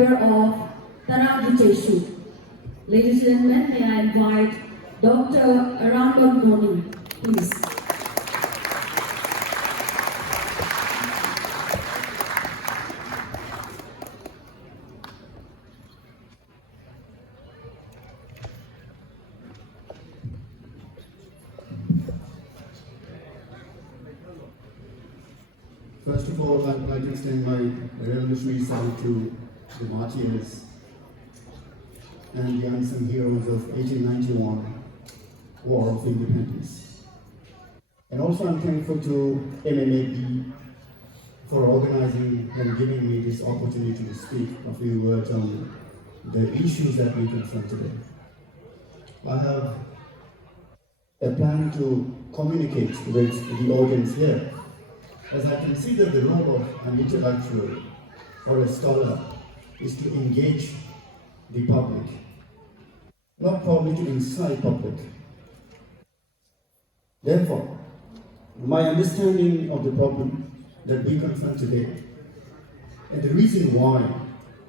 member of Tanagiteshu. Ladies and gentlemen, may I invite Dr. Arambam Noni, please. First of all, I'd like to extend my revolutionary salute to the martyrs and the unsung heroes of 1891 War of Independence. And also I'm thankful to MMAB for organizing and giving me this opportunity to speak a few words on the issues that we confront today. I have a plan to communicate with the audience here, as I consider the role of an intellectual or a scholar is to engage the public, not probably to incite public. Therefore, my understanding of the problem that we confront today and the reason why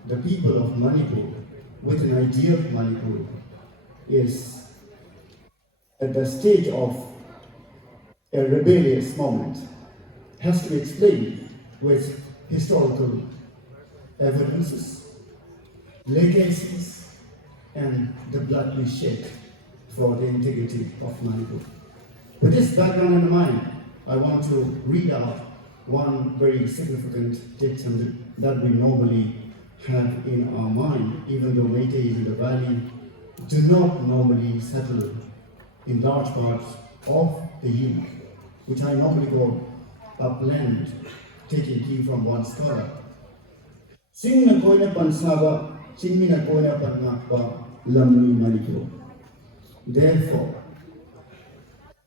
the people of Manipur, with an idea of Manipur, is at the stage of a rebellious moment has to be explained with historical evidences, legacies, and the blood we shed for the integrity of Manipur. With this background in mind, I want to read out one very significant dictum that we normally have in our mind, even though Meitei in the valley do not normally settle in large parts of the hill, which I normally call a blend, taking key from one scholar. Sing na koina pansaba, sing na koina panakpa, lamni Manipur. Therefore,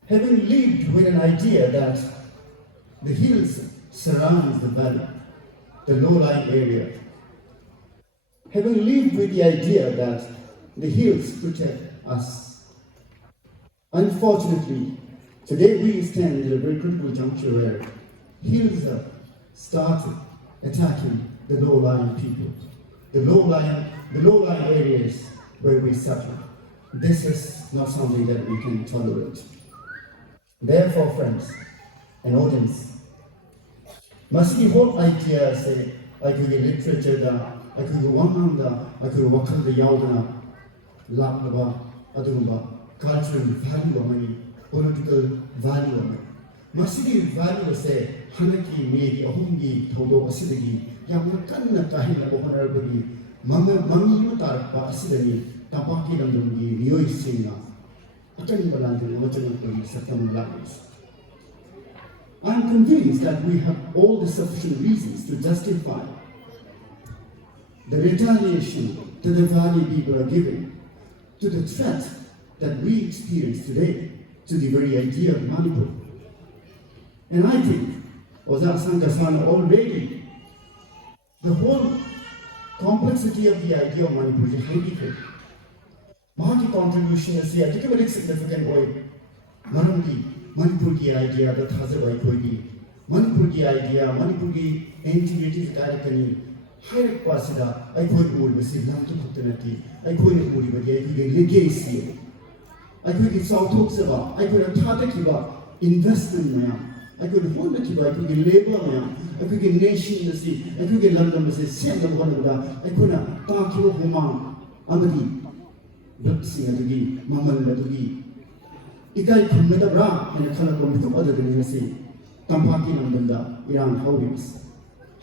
having lived with an idea that the hills surrounds the valley, the low-lying area, having lived with the idea that the hills protect us, unfortunately, today we stand at a very critical juncture where hills have started attacking the low-lying people, the low-lying areas where we settle. This is not something that we can tolerate. Therefore, friends and audience, must the whole idea say, I could get literature da, I could go one da, I could walk on the yaudana, laknaba, adumba, cultural value of money, political value of money. Must the value say, Hanaki, Medi, Ahungi, Todo, Asidagi, Yamakan, Tahina, Bohanabagi, Mami Mutar, Asidani, Tapaki, Landungi, Nio Sina. I am convinced that we have all the sufficient reasons to justify the retaliation that the valley people are giving to the threat that we experience today to the very idea of Manipur. And I think, Oza Sankasan already, the whole complexity of the idea of Manipur is highly clear. Mahaki contribution is here, take a very significant way. Manipur ki idea, the Thazabai Kogi, Manipur ki idea, Manipur ki integrative directly, higher pasida, I could move with Silam to Kutanati, I could move with the legacy. I could get South Oksava, I could have Tatakiba, investment man, I could hold the Kiba, I could get labor man, I could get nation in the sea, I could get London, send them one of that, I could have Takio Homa, Amadi. Lupsing at the gee, Mamma Latugi. Ikai Kumadabra and a color to other than say, Tampaki Nambanda, Iran Holdings.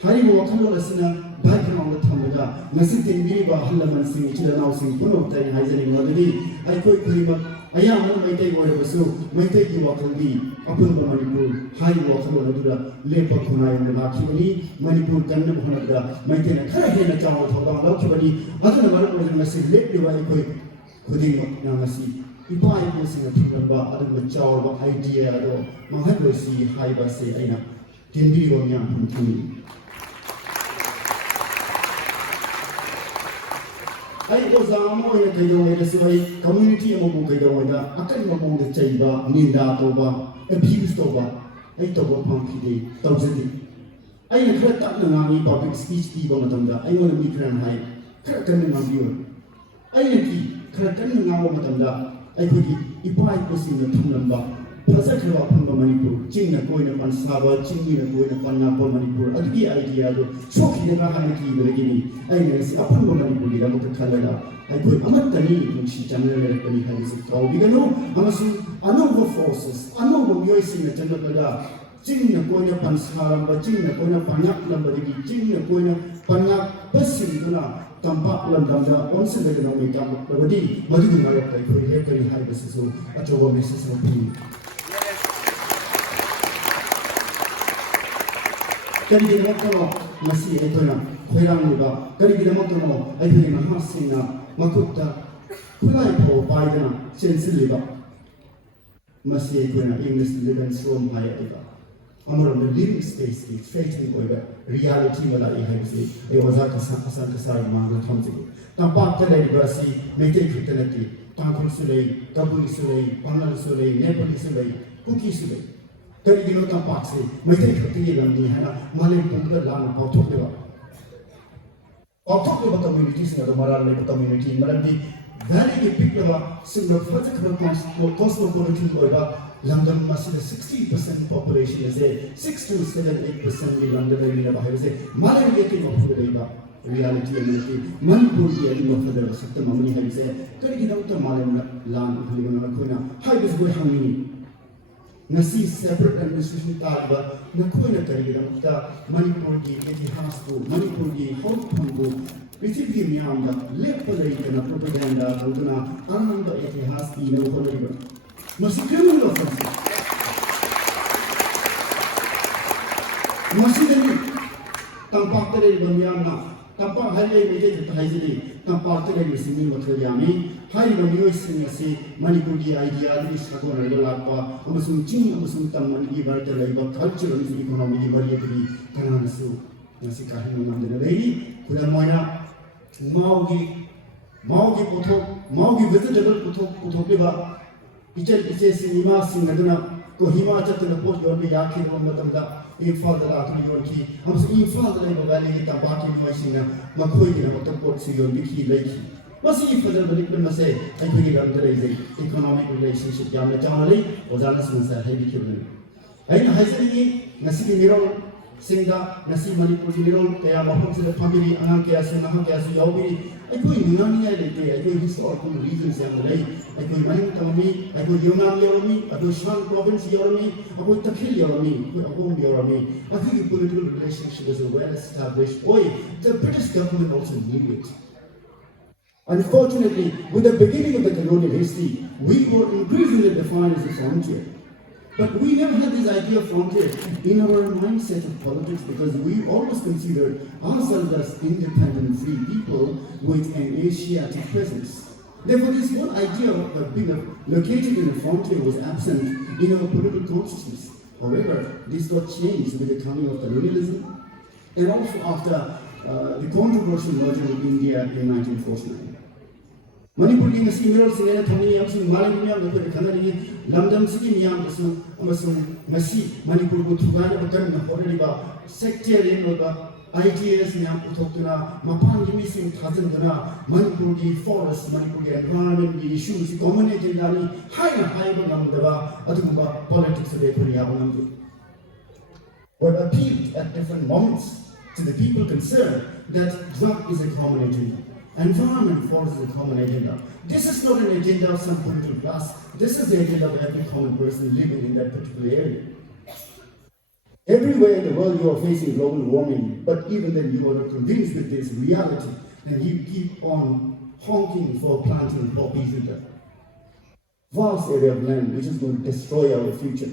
Haribo Wakalasina, background the Tamada, Masitin Viva, Halaman sing, Chilano sing, Punota, Hizen Wadadi, I could Kuriba, I am one Meitei whatever so, Meitei Wakandi, upon the Manipur, High Wakaladura, Lepa Kunai and the Makimani, Manipur, Gandam Hanada, Meitei, Karahina Town, Lokibadi, other than the message, let the way Kuding Namasi, Ipai was in a Tumba, other Chow idea, or Mahadwasi, Haibasi, Aina, Tindi or Yam Pumi. I was a more in a Kaido, community among Kaido, a kind among the chamber, Ninda Toba, abused over, I told Pumpy, Tozidi. I have heard that Nani public speech people, I want to meet Grand High. khara kan ngam biyo ai ne ki khara kan ngam ma tam da ai ko gi ipai ko sin na thum lamba phasa khara phum ba Manipur ching na koi na pan sa ba ching ni na koi na pan na ko Manipur adgi idea do chokhi na ha ne ki be gi ni ai ne si aphum ba Manipur gi da mo ka khala da ai ko amat tani mun shi jamna le ko ni ha ni si ka bi ga no amasu another forces another yoy sin na chanda da ching na koi na pan sa ba ching na koi na pan yak lamba gi ching na koi na pan yak pasim duna tampak lam-lamda on se le no me kam badi madu gi ma yak tai ko he ko ni ha ba su acho ba me se so pi kari di motono masi etona khoirang ni ba kari di motono ai ni ma singa makutta khulai pho paidana sensil ba masi etona English living from high eva amar the living space ki faithing over reality mala I have say e waza ka asan ka sai mangla thamji ta pa ta le ba si Meitei khitanati tangkul sulei kabul sulei bangal sulei nepali sulei kuki sulei kari gino ta pa se Meitei khati lam ni hana Manipur ka lana pa thok le ba authok le ba community singa do maral le community maram di valley ke pick le ba singa fajak ba cosmopolitan oiba London must have 60% population is there 6 to 7-8% in London area ba hai se Malaria ke mo phule ba reality amenity Manipur ki ali mo phadar sakta mamni hai se kari ki dam ta malam lan phule na khona hai bis go hamni nasi separate administration ta ba na khona kari ki dam ta Manipur ki itihas ko Manipur ki hawtham ko prithvi myam da lepalai na propaganda thudna ananda itihas ki no khona ba must criminal offense. Must be tampak tere banyana tampak hari ini jadi terhadiri tampak tere sini materiami hari ini sini si Manipuri idea ini satu orang lelapa amasung cing amasung taman ibarat lelapa culture dan ekonomi ibarat ini karena nasi kahim mengambil dari kuda moya mau gi vegetable pothok leba Ichal si Nima Singh Aduna ko Himachal na post yor me yakhi ron matam da infal da atu yor ki hum se infal da le valley ki tabaki mai singa ma khoi ki na matam port si yor bikhi leki mas ye fadal balik na se ai ko ki ram da re economic relationship ya na chana le ozana sunsa hai bikhi ron ai na haise ni nasi ki mirol singda nasi Manipur ki mirol kaya mahum se family anang kaya se naha kaya se yaw bi ai ko ngani ai le te ai ko historical reasons ya le ai ko maning tamami ai ko yonam yormi ai ko Shan province yormi ai ko Takhil yormi ai ko Agom yormi I think the political relationship is well established oi the British government also knew it. Unfortunately, with the beginning of the colonial history, we were increasingly defined as a frontier. But we never had this idea of frontier in our mindset of politics because we always considered ourselves as independent free people with an Asiatic presence. Therefore, this whole idea of being located in a frontier was absent in our political consciousness. However, this got changed with the coming of colonialism and also after the controversial merger with India in 1949. Manipur ki ngasi mirol singena thani amsung malam miyam da ko khanani lamdam sigi miyam asu amasung ngasi Manipur ko thugana bakan na horani ba sectarian no ba ITS miyam uthokna mapan yimi sing thajandana Manipur ki forest Manipur ki environment ki issues common agenda ni high ba namdaba adugba politics de ko ya banam but appealed at different moments to the people concerned that drug is a common agenda. Environment force is a common agenda. This is not an agenda of some political class. This is the agenda of every common person living in that particular area. Everywhere in the world you are facing global warming, but even then you are not convinced with this reality, and you keep on honking for planting poppies in the vast area of land which is going to destroy our future.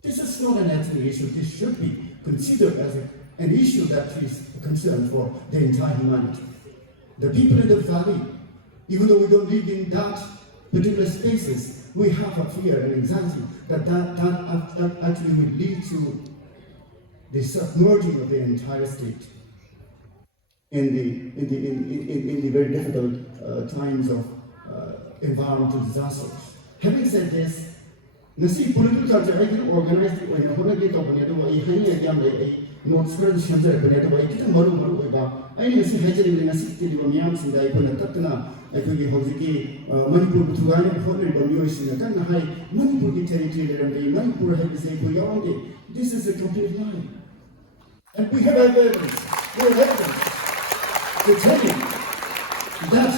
This is not a natural issue. This should be considered as an issue that is a concern for the entire humanity. The people in the valley, even though we don't live in that particular spaces, we have a fear and anxiety that actually will lead to the submerging of the entire state in the very difficult times of environmental disasters. Having said this, Nasi political culture I can organize the way of a company the way I am notes for the shelter the way I can model I need to see Hajan in a city of Yams in the Icona Tatana, I could be Hosiki, Manipur to Ryan and Hotel on US in a kind of high Manipur territory and the Manipur had to say Kuyonde. This is a complete lie. And we have evidence, to tell you that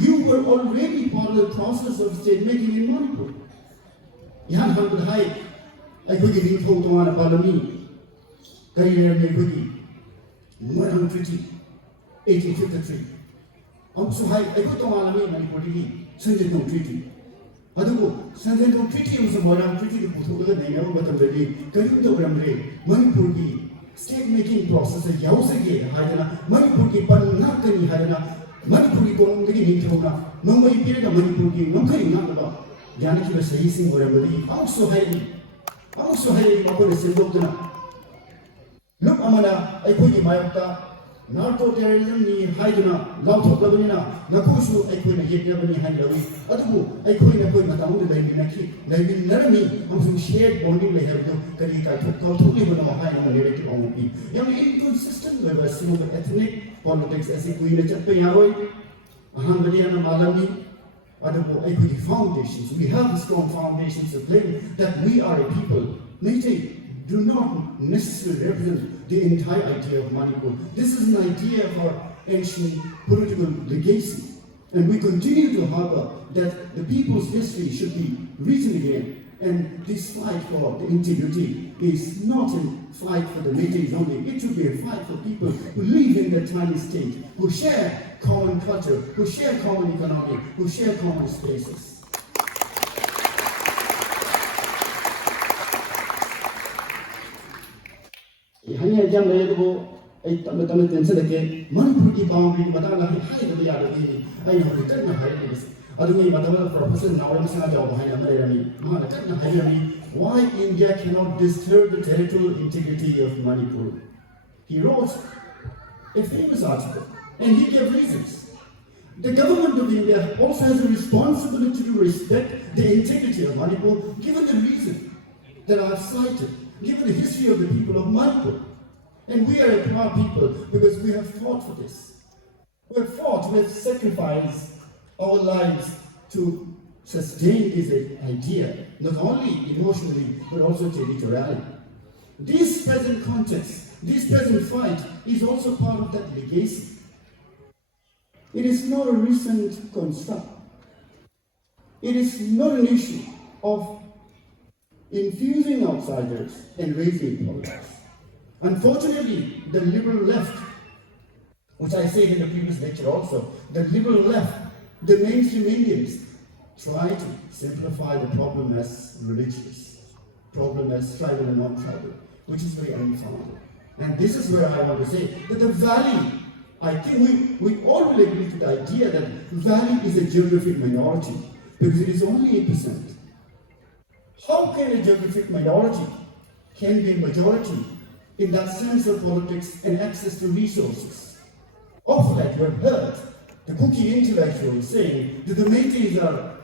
you were already part of the process of state making in Manipur. Yan Hamid High, I could give you photo on a Balami, Kayer Nebuki, Madam Treaty, 1853. Also, I put on a Manipuri, Sanjay Treaty. Adu, Sanjay Treaty was a Madam Treaty to put the name of the day, Kayuda Ramre, Manipuri, state making process, a Yausage, Hadana, Manipuri, Panakani Hadana, Manipuri going to get into nobody period of Manipuri, nobody not about. Janaki was saying whatever he also had a symbol. Look, Amana, I put in my narco terrorism, ni Haiduna, Lauto Labanina, Nakushu, I put a hit Yabani Handawi, Adu, I put in a point Matamu, they will never me on some shared bonding they have no Karika to call to live on a high and related on me. Young inconsistent with a single ethnic politics as if we let a payaway, a Hungarian Malami. Equity foundations. We have strong foundations to claim that we are a people. Meitei do not necessarily represent the entire idea of Manipur. This is an idea of our ancient political legacy. And we continue to harbor that the people's history should be written again. And this fight for the integrity is not a fight for the Meiteis only. It should be a fight for people who live in the tiny state, who share common culture, who share common economy, who share common spaces. Hanya jam lagi tu, tamu tension lagi. Manipur ki boundary, mata nak hai tu biar lagi. Ayo kita nak hai lagi. Adumi mata Professor Nawam Singh jawab hai nama Rami. Mana kita nak hai Rami. Why India cannot disturb the territorial integrity of Manipur? He wrote a famous article, and he gave reasons. The government of India also has a responsibility to respect the integrity of Manipur, given the reason that I have cited, given the history of the people of Manipur. And we are a proud people because we have fought for this. We have fought, we have sacrificed our lives to sustain this idea, not only emotionally, but also territorially. This present context, this present fight is also part of that legacy. It is not a recent construct. It is not an issue of infusing outsiders and raising politics. Unfortunately, the liberal left, which I said in the previous lecture also, the liberal left, the mainstream Indians, try to simplify the problem as religious, problem as tribal and non-tribal, which is very unfounded. And this is where I want to say that the valley, I think we all will agree to the idea that valley is a geographic minority because it is only 8%. How can a geographic minority can be a majority in that sense of politics and access to resources? Often, like you have heard, the cookie intellectuals saying that the Meiteis are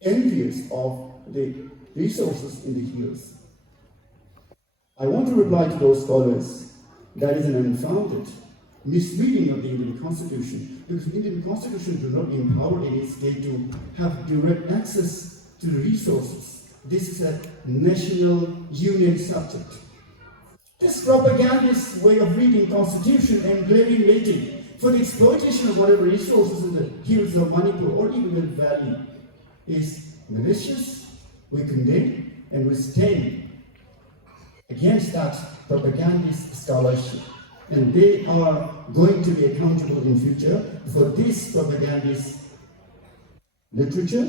envious of the resources in the hills. I want to reply to those scholars that is an unfounded misreading of the Indian Constitution, because the Indian Constitution does not empower any state to have direct access to the resources. This is a national union subject. This propagandist way of reading Constitution and blaming Meitei for the exploitation of whatever resources in the hills of Manipur or even the valley is malicious. We condemn and we stand against that propagandist scholarship. And they are going to be accountable in future for this propagandist literature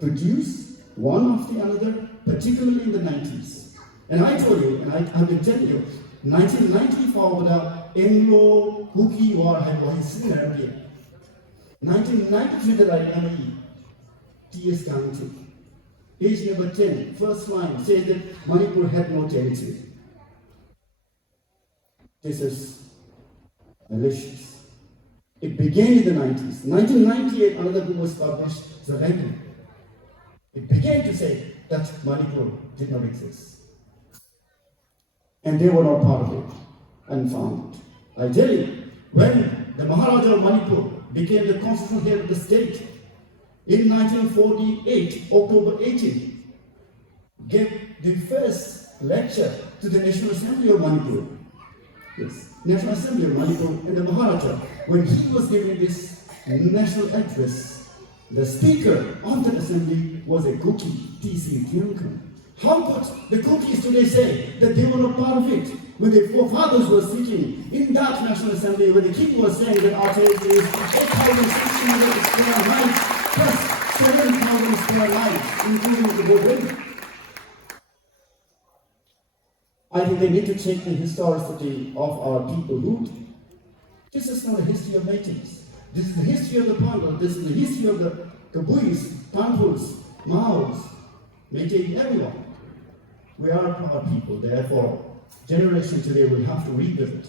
produced one after the other, particularly in the 90s. And I told you, and I can tell you, 1994 the Anglo Cookie War had seen earlier. 1993 that I MMAB, TS County. Page number 10, first line, says that Manipur had no territory. This is malicious. It began in the 90s. 1998, another book was published, The Ranking. It began to say that Manipur did not exist. And they were not part of it, unfounded. I tell you, when the Maharaja of Manipur became the constitutional head of the state in 1948, October 18, gave the first lecture to the National Assembly of Manipur. Yes, National Assembly of Manipur, and the Maharaja, when he was giving this national address, the speaker of that assembly was a Kuki, T.C. Tiankan. How could the Kukis today say that they were not part of it? When the forefathers were sitting in that National Assembly, when the king was saying that our territory is 8,600 square miles plus 7,000 square miles, including the border. I think they need to check the historicity of our people root. This is not a history of Meiteis. This is the history of the Bangalore. This is the history of the Kabuis, Tanpuls, Maos, Meitei, everyone. We are our people, therefore, generation today will have to revisit.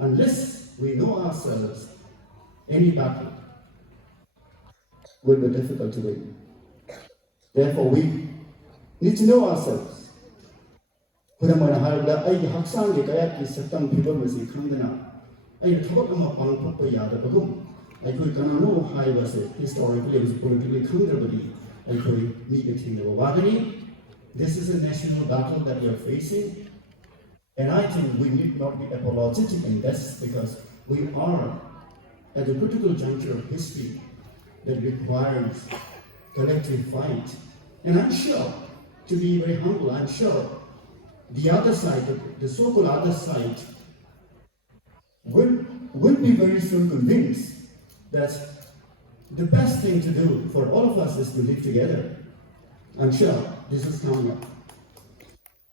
Unless we know ourselves, any battle will be difficult to win. Therefore, we need to know ourselves. Kudamana harabda ay haksang ge kaya ki satam phibam masi khangdana ay thobak ama pangthokpa yadabagum ay koi kanano haiba se historically was politically khangdrabadi ay koi mi ge thingnaba wadani. This is a national battle that we are facing, and I think we need not be apologetic in this, because we are at a critical juncture of history that requires collective fight. And I'm sure, to be very humble, I'm sure the other side, the so-called other side, will be very soon convinced that the best thing to do for all of us is to live together. I'm sure this is coming up.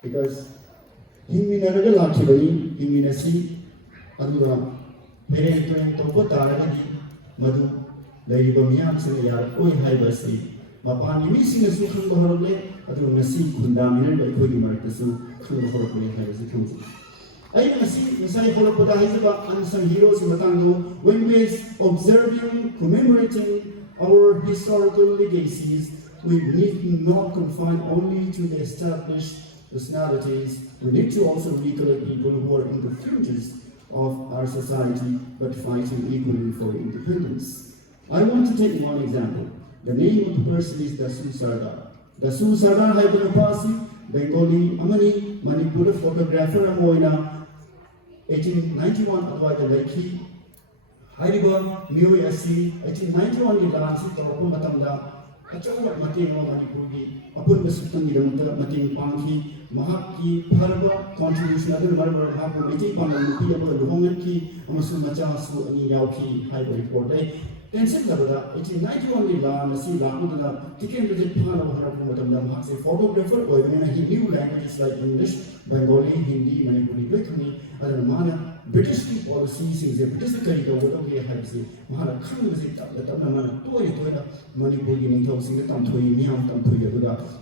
Because Himinaraga Lakibani, Himinasi, Adura, Mere Topo Taragadi, Madu, Laibamian Sayar, Oi Haibasi, Mapani missing a Sukan Horle, Adunasi, Kundaminan, by Kodi Markasu. I can see inside Holopoda unsung heroes in Matango when we're observing, commemorating our historical legacies. We need not confine only to the established personalities. We need to also recollect people who are in the fringes of our society but fighting equally for independence. I want to take one example. The name of the person is Dasu Sardar. Dasu Sardar Haibunapasi, Bengali Amani, Manipur photographer Amoina, 1891 Adwaita Laki, Hariba, Mio Yasi, 1891 Lansi, Toropo Matamda, Kachawa Mating Manipuri, Apun Masutan Mating Panki, Mahaki, Paraba, contribution other Marber Hapu, Miti Panamupi, Luhonganki, Amasu Machasu, Ani Yauki, High Report Day. Then said Lavada, 1891 Lan, Nasi Lakudala, taken with the Pan of Harapumatam, a photographer, or when he knew languages like English, Bengali, Hindi, Manipuri, Bikini, and Mana, British policies, the British Kariga, whatever have said, Mahana Khan was it, the Tamana, Toya, Manipuri, Nintos, Tamtoi, Miam, Tamtoya,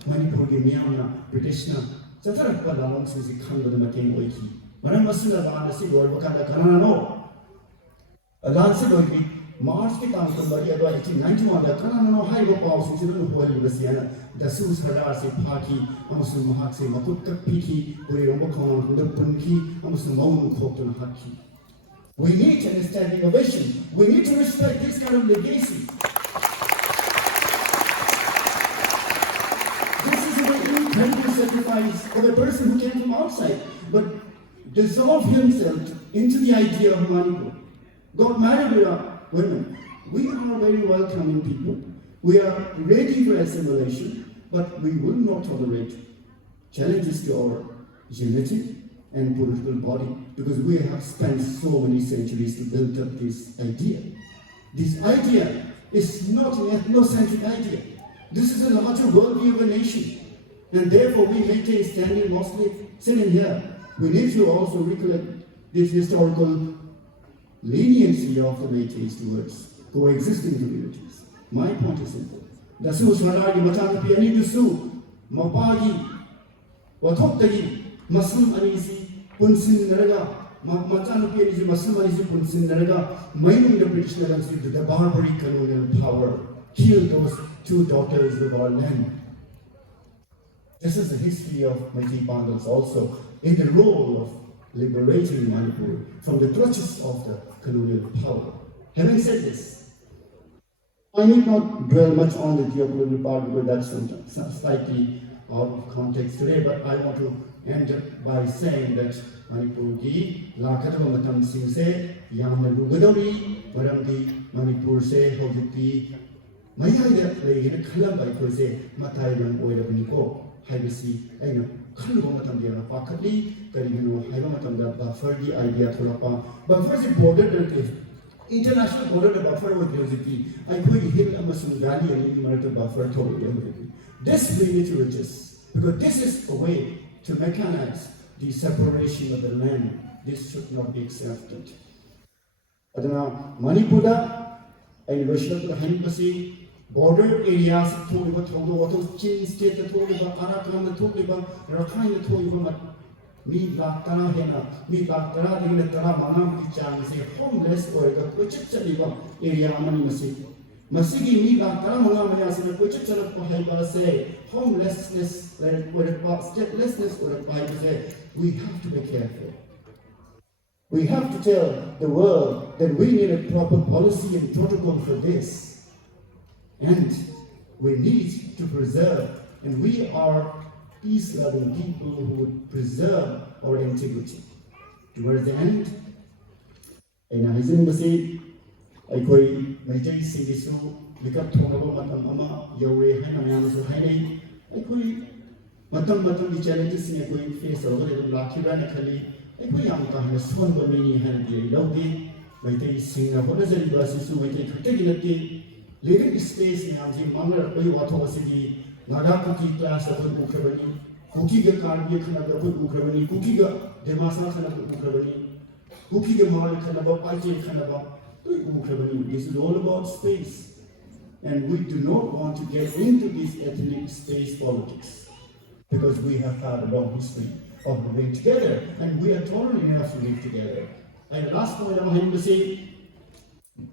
Manipuri, Miamna, Britishna, Satarapa belongs to the Khan of the Matin Oiki. Manamasula Vanasi, or Wakanda Kanano. A Lancer March के काम को बड़ी अदवा 1891 का कानूनों high वो पाउस incident हुआ लिबसियाना दसू सरदार से फाकी अमसु महाक से मकुट तक पीकी पूरे रोमो खाना हुंडा पुनकी अमसु माउन खोक्तो न hockey. We need an standing ovation. We need to respect this kind of legacy. This is an incredible sacrifice of a person who came from outside, but dissolved himself into the idea of Manipur. Got married with women. We are very welcoming people. We are ready for assimilation, but we will not tolerate challenges to our unity and political body, because we have spent so many centuries to build up this idea. This idea is not an ethnocentric idea. This is a larger worldview of a nation. And therefore we maintain standing mostly sitting here. We need to also recollect this historical leniency of the Meiteis towards coexisting communities. My point is simple. Dasu Swaragi Matana Piani Dusu, Mapagi, Watoptagi, Muslim Anisi, Punsin Naraga, Matana Piani Muslim Anisi Punsin Naraga, mining the British Netherlands into the barbaric colonial power, killed those two daughters of our land. This is the history of Meitei Bangals also in the role of liberating Manipur from the clutches of the colonial power. Having said this, I need not dwell much on the geopolitical part because that's slightly out of context today, but I want to end up by saying that Manipur ki lakataba matam sing se yamna lugadori maramdi Manipur se hojiti mayayda legina khalam bai ko se matai ram oirabani ko haibisi aina khaluba matam dia pakhatli karigino haiba matam da buffer di idea tholapa buffer se border the international border the buffer with hojiti I koi hill amasung gali ani marata buffer tholi this we need to resist because this is a way to mechanize the separation of the land. This should not be accepted. Adana Manipura and Vishnu Hanpasi border areas told about Togo, Chin state the Togiba, Arakam the Togiba, Rakhine the Togiba, me Latana Hena, me Latara, the Tara Manam Chang, say homeless or the Kuchitaliba area Manimasi. Masigi mi ba karamanga maya se ko chachala ko hai ba say homelessness or statelessness or say we have to be careful. We have to tell the world that we need a proper policy and protocol for this. And we need to preserve, and we are peace-loving people who would preserve our integrity. Towards the end, in Hizin Basi, I call Meitei Singisu, Mikap Tonabo Matam Ama, Yore, Hana Yamasu Hane, I call Matam the challenges in a going face over the Laki radically, I call Yamka has one Bomini Handy, Lodi, Meitei Singa, what is it? Basisu, Meitei, taking a day, living space in Hamzi, Manga, Oyato City, Nagakuki class of Ukrabani, Kukiga Karbi Kanaka Ukrabani, Kukiga, Demasa Kanaka Ukrabani, Kukiga Mal Kanaba, Paji Kanaba. This is all about space, and we do not want to get into this ethnic space politics because we have had a long history of living together and we are tolerant enough to live together. And last point I'm going to say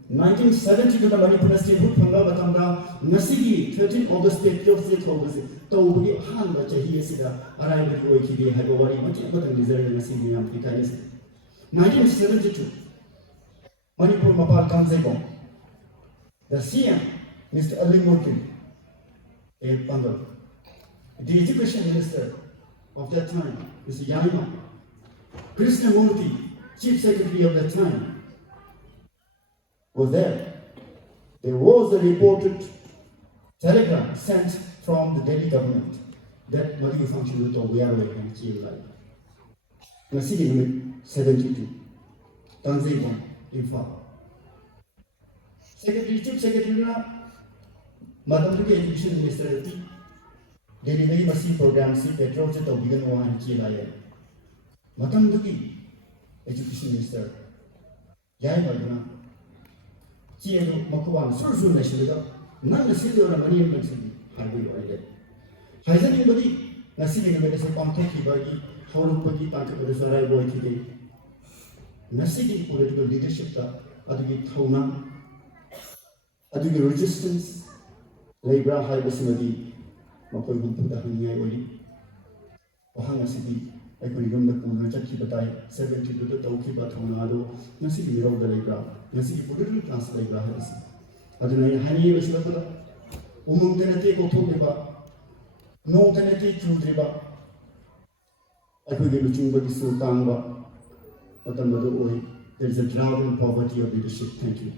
1972 the Manipur statehood from Batamda Nasigi 13 August Patriots Tawbugi Hanba Chahi Sida arrived at Oikidi Hagawari Matiabat and Nizar Nasigi Ampikai 1972 Manipur Mapal Kanzebong. The CM, Mr. Ali Murkin, a Bangalore. The Education Minister of that time, Mr. Yaima. Krishnamurti, Chief Secretary of that time, was there. There was a reported telegram sent from the Delhi government that Malibu function with Obiarwe and Chilai. Nasigi 72, Tanzania. Secretary, Chief Secretary, Madam Education Minister, Delhi Masi program, Patriots of Biganoa and Chilaya. Madam Education Minister, Yai Magana, Chiano Makuan, Surzu National, none the city or a money in Mexico, Highway or Has anybody, Nassi Medicine Pantaki Bagi, Holopaki Panka Boy today? Nasigi political leadership adugi thona adugi resistance labor high basimadi makoi buntuda hanyai oli ohanga sidi aikoi yumda kuna chakhi batai 72 to tauki ba thona ado nasigi mirau da labor nasigi political class labor has aduna hani basibata umung tenate ko thoneba no tenate chudreba aikoi ge luchung ba disu tangba there is a drought and poverty of leadership. Thank you.